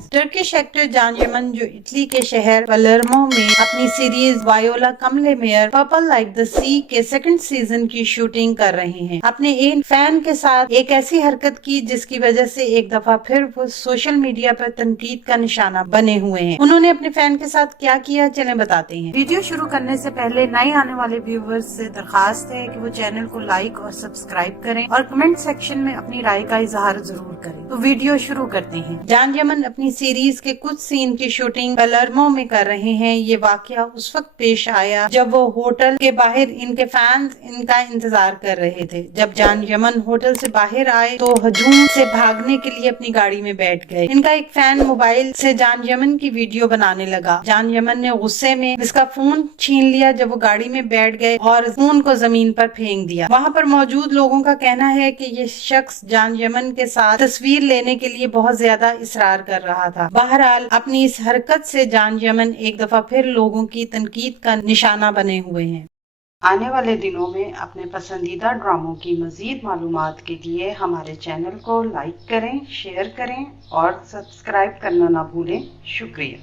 Headlines. Turkish actor जान Yemen जो Italy के शहर पलर्मो में अपनी सीरीज वायोला कमले मेयर पर्पल लाइक द सी के सेकंड सीजन की शूटिंग कर रहे हैं, अपने एक फैन के साथ एक ऐसी हरकत की जिसकी वजह से एक दफा फिर वो सोशल मीडिया पर तनकीद का निशाना बने हुए हैं। उन्होंने अपने फैन के साथ क्या किया, चलें बताते हैं। वीडियो शुरू करने से पहले नए आने वाले व्यूवर्स से दरखास्त है कि वो चैनल को लाइक और सब्सक्राइब करें और कमेंट सेक्शन में अपनी राय का इजहार जरूर करें। तो वीडियो शुरू करते हैं। जान यमन अपनी सीरीज के कुछ सीन की शूटिंग पलर्मो में कर रहे हैं। ये वाकया उस वक्त पेश आया जब वो होटल के बाहर इनके फैंस इनका इंतजार कर रहे थे। जब जान यमन होटल से बाहर आए तो हजूम से भागने के लिए अपनी गाड़ी में बैठ गए। इनका एक फैन मोबाइल से जान यमन की वीडियो बनाने लगा। जान यमन ने गुस्से में इसका फोन छीन लिया जब वो गाड़ी में बैठ गए और फोन को जमीन पर फेंक दिया। वहाँ पर मौजूद लोगों का कहना है कि ये शख्स जान यमन के साथ तस्वीर लेने के लिए बहुत ज्यादा इसरार कर रहा था। बहरहाल अपनी इस हरकत से जान यमन एक दफा फिर लोगों की तनकीद का निशाना बने हुए हैं। आने वाले दिनों में अपने पसंदीदा ड्रामों की मजीद मालूमात के लिए हमारे चैनल को लाइक करें, शेयर करें और सब्सक्राइब करना ना भूलें। शुक्रिया।